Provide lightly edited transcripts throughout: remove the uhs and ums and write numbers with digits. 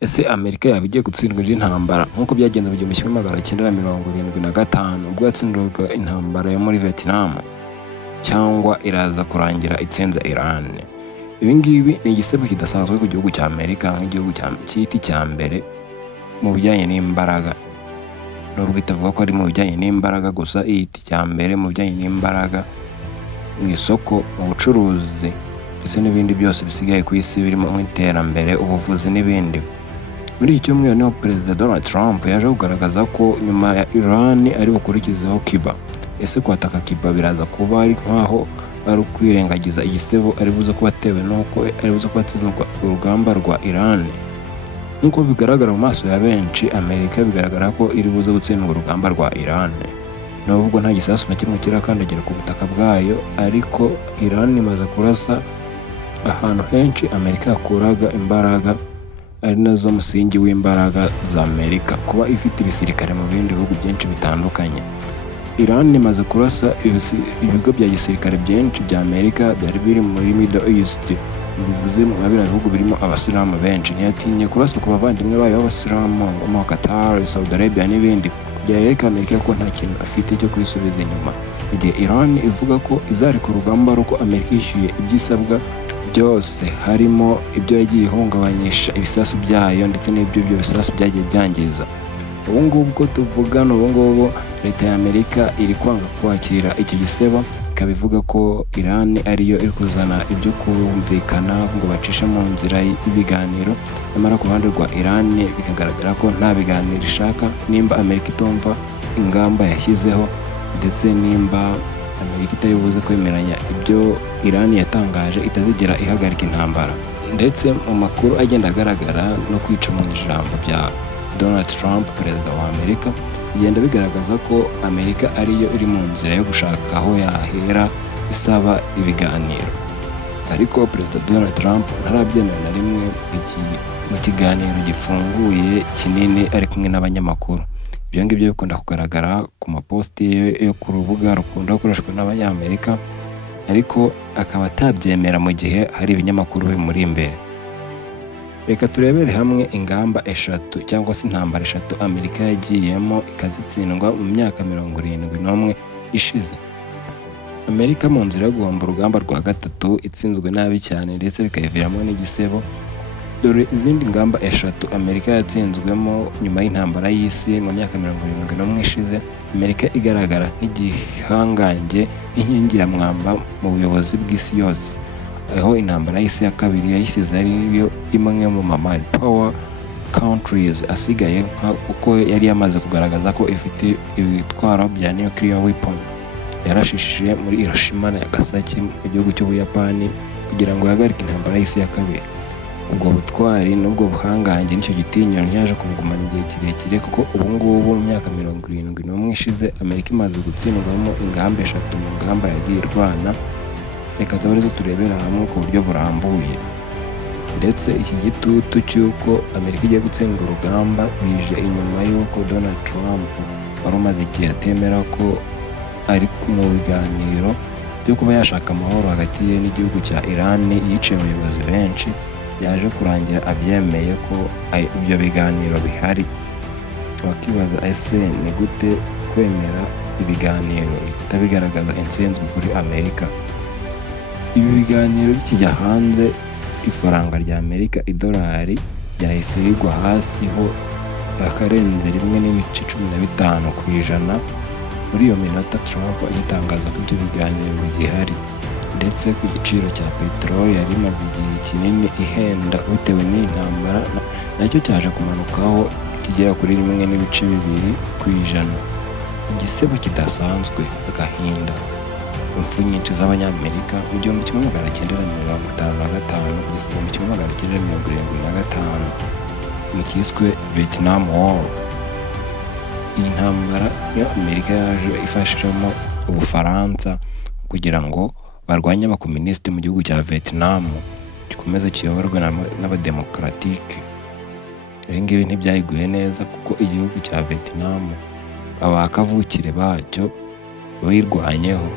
Ese Amerika yaba igiye gutsindwa indi ntambara nk'uko byagenze mu 1975 ubwo yatsindwaga intambara yo muri Vietnam, cyangwa iraza kurangira itsinze Iran? Ibi ngibi ni igisebo kidasanzwe ku gihugu cya Amerika nk'igihugu cy'iti cya mbere mu bijyanye n'imbaraga. Nubwo itavuga ko ari mu bijyanye n'imbaraga gusa, iti cya mbere mu bijyanye n'imbaraga mu isoko, mu bucuruzi ndetse n'ibindi byose bisigaye ku isi birimo nk'iterambere, ubuvuzi n'ibindi. Muri iki cyumweru niho Perezida Donald Trump yaje kugaragaza ko nyuma ya Iran ari bukurikizeho Cuba. Ese kwataka Cuba biraza kuba ari nkaho ari ukwirengagiza igisebo ari buze kuba atewe n'uko ari buze kuba atsindwa urugamba rwa Iran? Nk'uko bigaragara mu maso ya benshi, Amerika bigaragara ko iri buze gutsindwa urugamba rwa Iran, nubwo nta gisasu na kimwe kirakandagira ku butaka bwayo, ariko Iran imaze kurasa ahantu henshi Amerika yakuraga imbaraga, ari nazo musingi w'imbaraga za Amerika, kuba ifite ibisirikare mu bindi bihugu byinshi bitandukanye. Iran imaze kurasa ibigo bya gisirikare byinshi bya Amerika byari biri muri Middle East, bivuze mu biriya bihugu birimo abasilamu benshi. Ntiyatinye kurasa ku bavandimwe bayo b'abasilamu mu Qatar, Saudi Arabia n'ibindi, kugira yereke Amerika ko nta kintu afite cyo kwisubiza inyuma. Igihe Iran ivuga ko izareka urugamba ari uko Amerika yishyuye ibyisabwa byose, harimo ibyo yagiye ihungabanyisha ibisasu byayo ndetse n'ibyo bisasu byagiye byangiza. Ubu ngubu ko tuvugana, ubu ngubu leta ya Amerika iri kwanga kwakira icyo gisebo, ikaba ivuga ko Iran ariyo iri kuzana ibyo kumvikana ngo bacishe mu nzira y'ibiganiro, nyamara ku ruhande rwa Iran bikagaragara ko nta biganiro ishaka, nimba Amerika itumva ingamba yashyizeho ndetse nimba Amerika itari buze kwemeranya ibyo Iran yatangaje, itazigera ihagarika intambara. Ndetse mu makuru agenda agaragara no kwica mu ijambo bya Donald Trump, perezida wa Amerika, bigenda bigaragaza ko Amerika ariyo iri mu nzira yo gushaka aho yahera isaba ibiganiro, ariko perezida Donald Trump ntarabyemera na rimwe mu kiganiro gifunguye kinini ari kumwe n'abanyamakuru. Ibyo ngibyo bikunda kugaragara ku mapositi yo ku rubuga rukunda gukoreshwa n'abanyamerika, ariko akaba atabyemera mu gihe hari ibinyamakuru bimuri imbere. Reka turebere hamwe ingamba eshatu cyangwa se intambara eshatu Amerika yagiyemo ikazitsindwa mu myaka 71 ishize. Amerika mu nzira yo guhomba urugamba rwa gatatu itsinzwe nabi cyane ndetse bikayiviramo n'igisebo. Dore izindi ngamba eshatu Amerika yatsinzwemo nyuma y'intambara y'isi mu myaka 71 ishize. Amerika igaragara nk'igihangange, nk'inkingiramwamba mu buyobozi bw'isi yose, aho intambara y'isi ya kabiri yayisize ariyo imwe mu mama power countries asigaye, kuko yari yamaze kugaragaza ko ifite ibitwaro bya nuclear weapon. Yarashishije muri Hiroshima na Nagasaki mu gihugu cy'Ubuyapani kugira ngo ihagarike intambara y'isi ya kabiri. Ubwo butwari n'ubwo buhangange nicyo gitinyiro ntiyaje kubugumana igihe kirekire, kuko ubu ngubu mu myaka 71 ishize Amerika imaze gutsindwamo ingamba eshatu mu ngamba yagiye irwana. Reka tubareze turebera hamwe ku buryo burambuye. Ndetse iki gitutu cy'uko Amerika igiye gutsindwa urugamba bije inyuma y'uko Donald Trump wari umaze igihe atemera ko ari mu biganiro byo kuba yashaka amahoro hagati ye n'igihugu cya Iran, yiciye abayobozi benshi, yaje kurangira abyemeye ko ibyo biganiro bihari. Wakibaza ese ni gute kwemera ibiganiro bihita bigaragaza intsinzi kuri Amerika? Ibi biganiro bikijya hanze, ifaranga rya Amerika, idolari, ryahise rigwa hasi ho akarenze 1.15% muri iyo minota Trump agitangaza ko ibyo biganiro bigihari. Ndetse ku giciro cya peteroli yari imaze igihe kinini ihenda bitewe n'intambara, nacyo cyaje kumanukaho kigera kuri 1.2%. Igisebo kidasanzwe, agahinda, impfu nyinshi z'abanyamerika mu 1955 kugeza mu 1975 mu kiswe Vietnam War. Iyi ntambara yo Amerika yaje ifashijemo Ubufaransa kugira ngo barwanye abakomunisiti mu gihugu cya Vietnam gikomeza kiyoborwa n'abademokaratike. Ibi ngibi ntibyayiguye neza, kuko igihugu cya Vietnam abakavukire bacyo bayirwanyeho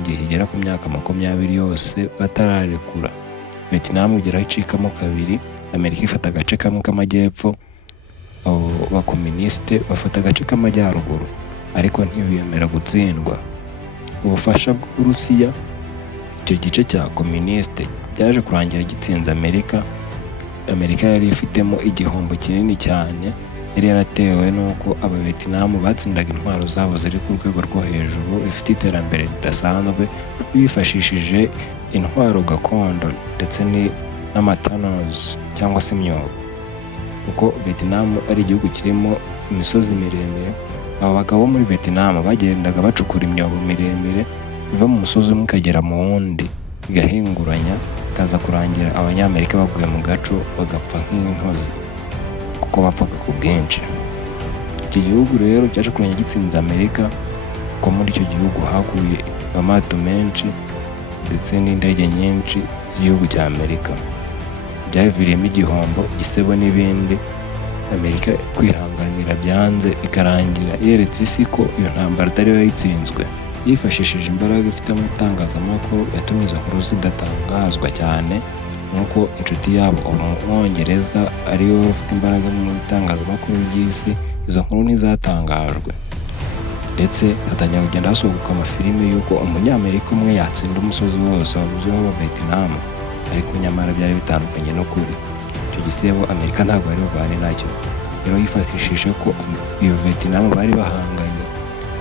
igihe kigera ku myaka 20 yose batararekura. Vietnam igeraho icikamo kabiri, Amerika ifata agace kamwe k'amajyepfo, abo bakominisite bafata agace k'amajyaruguru, ariko ntibemera gutsindwa. Ubufasha bw'Uburusiya, icyo gice cya kominisite byaje kurangira gitsinze Amerika. Amerika yari ifitemo igihombo kinini cyane, yari yaratewe n'uko Abavietinamu batsindaga intwaro zabo ziri ku rwego rwo hejuru, bifite iterambere ridasanzwe, bifashishije intwaro gakondo ndetse n'amatanozi cyangwa se imyobo. Kuko Vietnam ari igihugu kirimo imisozi miremire, aba bagabo muri Vietnam bagendaga bacukura imyobo miremire iva mu musozi umwe ikagera mu wundi, igahinguranya, ikaza kurangira Abanyamerika baguye mu gaco bagapfa nk'intozi kuko bapfaga ku bwinshi. Iki gihugu rero cyaje kurangira gitsinze Amerika, kuko muri icyo gihugu haguye amato menshi ndetse n'indege nyinshi z'igihugu cya Amerika, byaviriyemo igihombo, igisebo n'ibindi. Amerika kwihanganira byanze, ikarangira yeretse isi ko iyo ntambara atari yo yayitsinzwe. Yifashishije imbaraga ifite mu itangazamakuru yatumye izo nkuru zidatangazwa cyane, nk'uko inshuti yabo Umwongereza ariwe ufite imbaraga mu itangazamakuru ry'isi, izo nkuru ntizatangajwe. Ndetse hatangira kugenda hasohoka amafilime y'uko Umunyamerika umwe yatsinda umusozi wose wabuzeho Vietnam, ariko nyamara byari bitandukanye n'ukuri. Icyo gisebo Amerika ntabwo ari bubane nacyo. Rero yifashishije ko iyo Vietnam bari bahanganye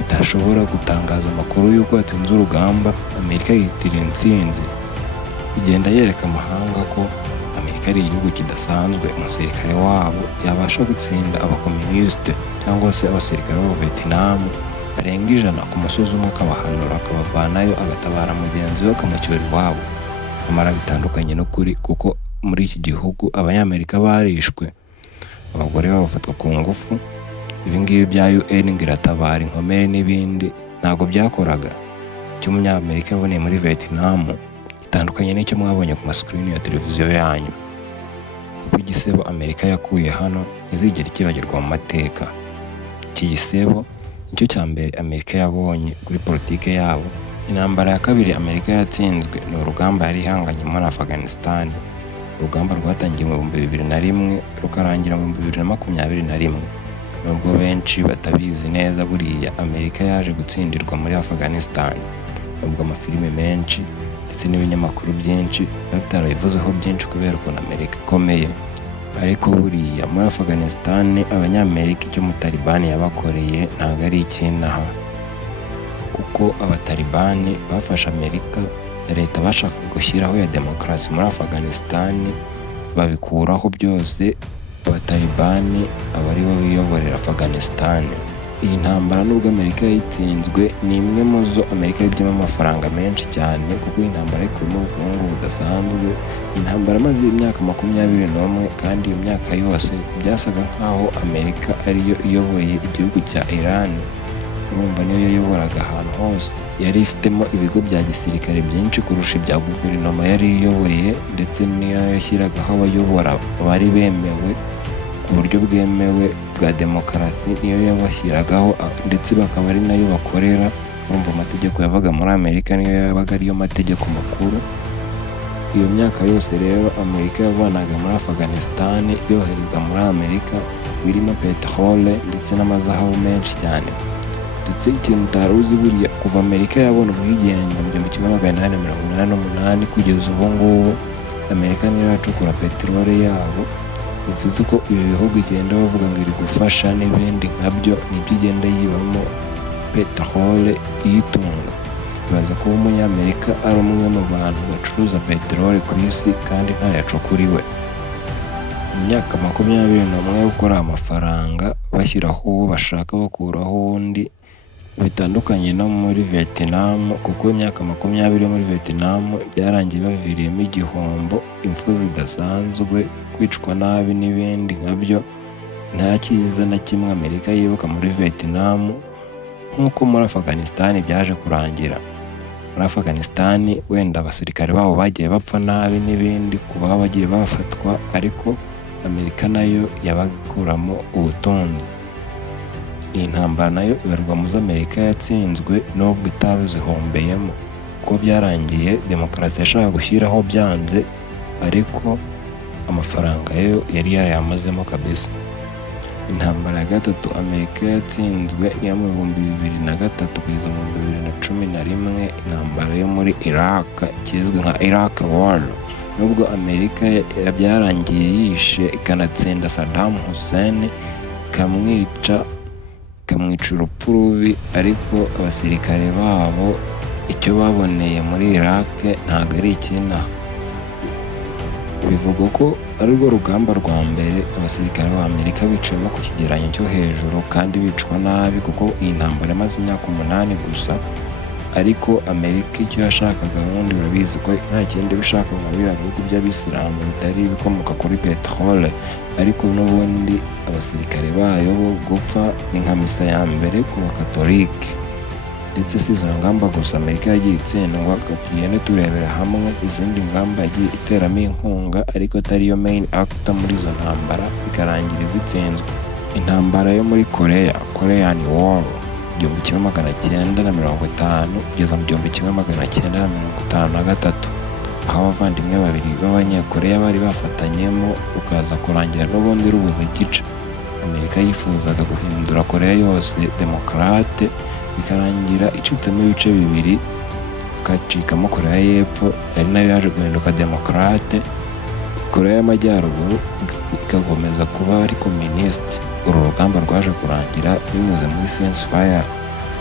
itashobora gutangaza amakuru y'uko yatsinze urugamba, Amerika yitirira intsinzi, igenda yereka amahanga ko Amerika ari igihugu kidasanzwe, umusirikare wabo yabasha gutsinda abakominisite cyangwa se abasirikare b'aba Vietnam barenga 100 ku musozi umwe, akabahanura, akabavanayo, agatabara mugenzi we, akamucyura iwabo. Nyamara bitandukanye n'ukuri, kuko muri iki gihugu Abanyamerika barishwe, abagore bafatwa ku ngufu. Ibingibi bya UN ngo iratabara inkomere n'ibindi ntabwo byakoraga. Icyo Umunyamerika yaboneye muri Vietnam gitandukanye n'icyo mwabonye ku masikirini ya televiziyo yanyu, kuko igisebo Amerika yakuye hano ntizigera kibagirwa mu mateka. Iki gisebo nicyo cya mbere Amerika yabonye kuri politike yabo. Intambara ya kabiri Amerika yatsinzwe ni urugamba yari ihanganye muri Afghanistan. Urugamba rwatangiye mu 2001 rukarangira mu 2021. Nubwo benshi batabizi neza, buriya Amerika yaje gutsindirwa muri Afghanistan, nubwo amafilime menshi ndetse n'ibinyamakuru byinshi bitarabivuzeho byinshi kubera ukuntu Amerika ikomeye. Ariko buriya muri Afghanistan Abanyamerika icyo Mutalibani yabakoreye ntabwo ari ikinaha, kuko Abatalibani bafashe Amerika ya leta bashaka gushyiraho ya demokarasi muri Afghanistan, babikuraho byose. Abatalibani aba ari bo biyoborera Afghanistan. Iyi ntambara nubwo Amerika yayitsinzwe, ni imwe mu zo Amerika yibyemo amafaranga menshi cyane, kuko iyi ntambara ikuyemo ubukungu budasanzwe. Intambara maze imyaka 21, kandi iyo myaka yose byasaga nkaho Amerika ariyo iyoboye igihugu cya Iran. Urumva niyo yayoboraga ahantu hose, yari ifitemo ibigo bya gisirikare byinshi kurusha ibya guverinoma yari iyoboye, ndetse niyo yashyiragaho abayobora bari bemewe ku buryo bwemewe bwa demokarasi, niyo yabashyiragaho, ndetse bakaba ari nayo bakorera. Urumva amategeko yavaga muri Amerika niyo yabaga ariyo mategeko makuru. Iyo myaka yose rero Amerika yavanaga muri Afghanistan yohereza muri Amerika birimo peterole ndetse n'amazahabu menshi cyane. Ndetse ikintu utari uzi, buriya kuva Amerika yabona ubwigenge mu 1888 kugeza ubu ngubu, Amerika niyo iracukura peterole yabo. Bivuze ko ibi bihugu igenda bavuga ngo iri gufasha n'ibindi nkabyo, nibyo igenda yibamo peterole iyitunga. Bibaza kuba Umunyamerika ari umwe mu bantu bacuruza peterole ku isi kandi ntayacukuriwe. Mu myaka 21 yo gukora amafaranga bashyiraho uwo bashaka bakuraho undi, bitandukanye no muri Vietnam, kuko imyaka 20 muri Vietnam byarangiye baviriyemo igihombo, impfu zidasanzwe, kwicwa nabi n'ibindi nkabyo. Nta cyiza na kimwe Amerika yibuka muri Vietnam nk'uko muri Afghanistan byaje kurangira. Muri Afghanistan wenda abasirikare babo bagiye bapfa nabi n'ibindi, kuba bagiye bafatwa, ariko Amerika nayo yabakuramo ubutunzi. Iyi ntambara nayo ibarwa mu Amerika yatsinzwe, nubwo itabizihombeyemo, kuko byarangiye demokarasi yashaka gushyiraho byanze, ariko amafaranga yo yari yarayamazemo kabisa. Intambara ya gatatu Amerika yatsinzwe yo mu 2003 kugeza mu 2011, intambara yo muri Iraq ikizwi nka Iraq War. Nubwo Amerika byarangiye yishe ikanatsinda Saddam Hussein ikamwica urupfu rubi, ariko abasirikare babo icyo baboneye muri Iraq ntabwo ari ikinaha. Bivugwa ko ari rwo rugamba rwa mbere abasirikare ba Amerika biciyemo ku kigereranyo cyo hejuru kandi bicwa nabi, kuko iyi ntambara imaze imyaka 8 gusa. Ariko Amerika icyo yashakaga n'ubundi urabizi ko nta kindi bishaka ngo biriya bihugu by'abisilamu bitari ibikomoka kuri peterole, ariko n'ubundi abasirikare bayo bo gupfa ni nka misa ya mbere ku bakatolike. Ndetse si izo ngamba gusa Amerika yagiye itsindwa, tugende turebera hamwe izindi ngamba yagiye iteramo inkunga ariko atari yo main actor muri izo ntambara, bikarangira zitsinzwe. Intambara yo muri Korean War 1950 kugeza mu 1953, aho abavandimwe babiri b'abanyakoreya bari bafatanyemo ukaza kurangira n'ubundi rubuze igice. Amerika yifuzaga guhindura Koreya yose demokarate, bikarangira icitsemo ibice bibiri, ikacikamo Koreya y'Epfo ari nayo yaje guhinduka demokarate, Koreya y'Amajyaruguru igakomeza kuba ari communiste. Uru rugamba rwaje kurangira binyuze muri ceasefire,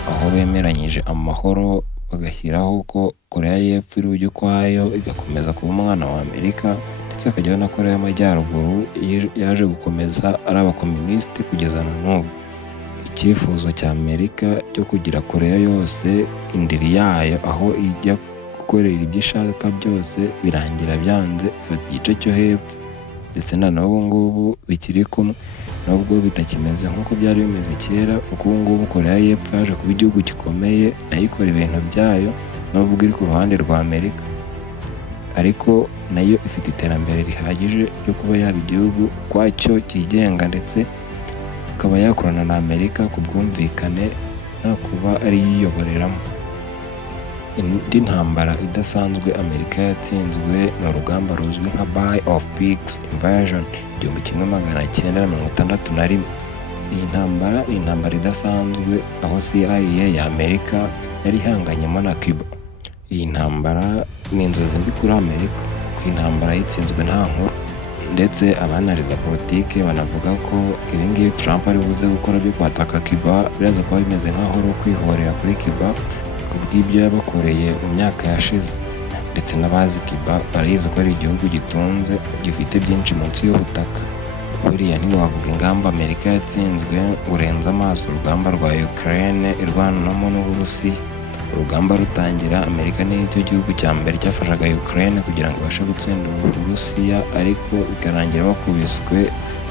aho bemeranyije amahoro bagashyiraho ko Koreya y'Epfo iri ujya ukwayo igakomeza kuba umwana wa Amerika, ndetse akajyaho na Koreya y'Amajyaruguru yaje gukomeza ari abakomunisite kugeza na n'ubu. Icyifuzo cya Amerika cyo kugira Koreya yose indiri yayo aho ijya gukorera ibyo ishaka byose birangira byanze, ifata igice cyo hepfo, ndetse na n'ubu ngubu bikiri kumwe, nubwo bitakimeze nk'uko byari bimeze kera, kuko ubu ngubu Koreya y'Epfo yaje kuba igihugu gikomeye, nayo ikora ibintu byayo nubwo iri ku ruhande rwa Amerika, ariko nayo ifite iterambere rihagije ryo kuba yaba igihugu kwacyo cyigenga, ndetse ikaba yakorana na Amerika ku bwumvikane nta kuba ari yiyoboreramo. Indi ntambara idasanzwe Amerika yatsinzwe ni urugamba ruzwi nka Bay of Pigs Invasion 1961. Iyi ntambara ni intambara idasanzwe aho CIA ya Amerika yari ihanganyemo na Cuba. Iyi ntambara ni inzozi mbi kuri Amerika, kuko iyi ntambara yitsinzwe nta nkuru, ndetse abanariza politike banavuga ko ibi ngibi Trump ari buze gukora byo kwataka Cuba biraza kuba bimeze nk'aho ari ukwihorera kuri Cuba kubw'ibyo yabakoreye mu myaka yashize. Ndetse n'abazi Cuba barayizi ko ari igihugu gitunze, gifite byinshi munsi y'ubutaka. Buriya ntiwavuga ingamba Amerika yatsinzwe ngo urenze amaso urugamba rwa Ukraine irwanamo n'Uburusiya. Urugamba rutangira, Amerika ni cyo gihugu cya mbere cyafashaga Ukraine kugira ngo ibashe gutsinda Uburusiya, ariko bikarangira bakubiswe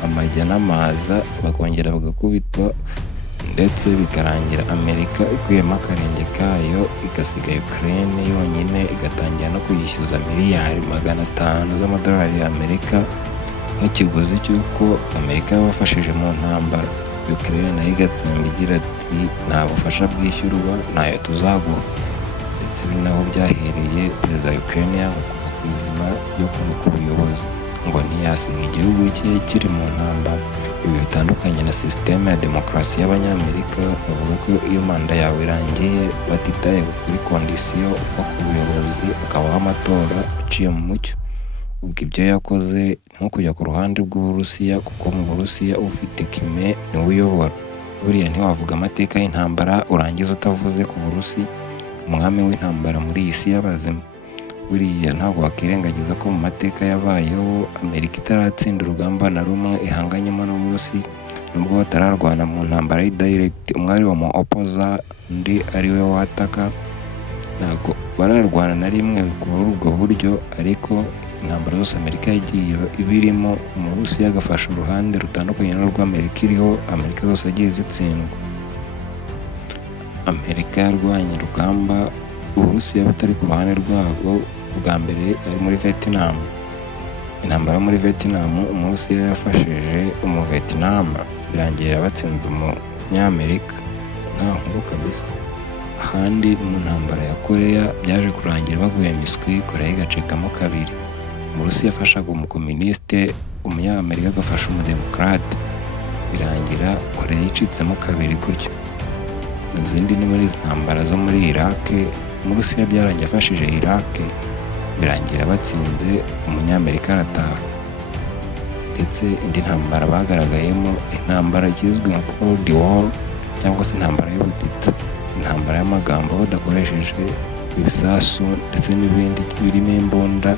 amajya n'amaza, bakongera bagakubitwa, ndetse bikarangira Amerika ikuyemo akarenge kayo igasiga Ukraine yonyine, igatangira no kuyishyuza miliyari 500 z'amadolari y'Amerika nk'ikiguzi cy'uko Amerika yabafashije mu ntambara. Ukraine nayo igatsinda igira ati nta bufasha bwishyurwa ntayo tuzaguha, ndetse ibi naho byahereye perezida wa Ukraine yanga kuva ku izima ryo kubaka ubuyobozi ngo ntiyasiga igihugu cye kiri mu ntambara. Ibi bitandukanye na sisiteme ya demokarasi y'Abanyamerika, bavuga ko iyo manda yawe irangiye batitaye kuri kondisiyo uva ku buyobozi akabaho amatora aciye mu mucyo. Ubwo ibyo yakoze nko kujya ku ruhande rw'Uburusiya, kuko mu Burusiya ufite kime niwe uyobora. Buriya ntiwavuga amateka y'intambara urangiza utavuze ku Burusiya, umwami w'intambara muri iyi si y'abazima. Buriya ntabwo wakirengagiza ko mu mateka yabayeho Amerika itaratsinda urugamba na rumwe ihanganyemo n'Uburusiya, nubwo batararwana mu ntambara direct, umwe ari mu opoza undi ari we wataka, ntabwo bararwana na rimwe kuri ubwo buryo. Ariko intambara zose Amerika yagiye ibirimo, Umurusiya agafasha uruhande rutandukanye n'urw'Amerika iriho, Amerika zose yagiye zitsindwa. Amerika yarwanye urugamba Uburusiya butari ku ruhande rwabo. Bwa mbere ari muri Vietnam. Intambara yo muri Vietnam, Umurusiya yafashije Umuvietnam, birangira batsinze Umunyamerika nta nkuru kabisa. Ahandi mu ntambara ya Koreya byaje kurangira baguye miswi, Koreya igacikamo kabiri. Umurusiya yafashaga umukominisite, umunyamerika agafasha umudemokarate, birangira Korea yicitsemo kabiri gutyo. Izindi ni muri izi ntambara zo muri Iraq, Umurusiya byarangiye afashije Iraq, birangira batsinze, umunyamerika arataha. Ndetse indi ntambara bagaragayemo, intambara ikizwi nka Cold War cyangwa se intambara y'ubutita, intambara y'amagambo badakoresheje ibisasu ndetse n'ibindi birimo imbunda,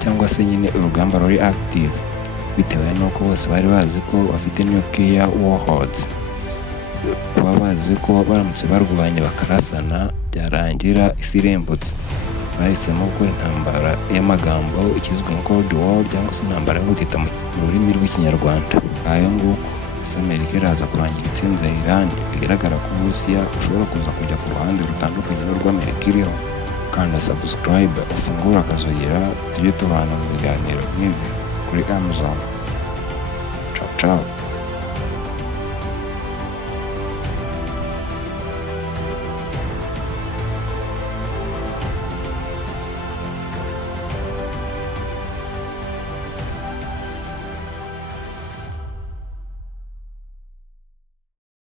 cyangwa se nyine urugamba ruri active, bitewe n'uko bose bari bazi ko bafite nuclear warheads, kuba bazi ko baramutse barwanye bakarasana byarangira isi irembutse. Bahisemo gukora intambara y'amagambo ikizwi nka Cold War cyangwa se intambara y'ubutita mu rurimi rw'ikinyarwanda. Ayo nguko ese Amerika iraza kurangira itsinze Iran, bigaragara ko Uburusiya ushobora kuza kujya ku ruhande rutandukanye n'urw'Amerika iriho. Kanda subscribe, ufungura akazogera, tujye tubana mu biganiro nk'ibi kuri Amazon. Ciao ciao.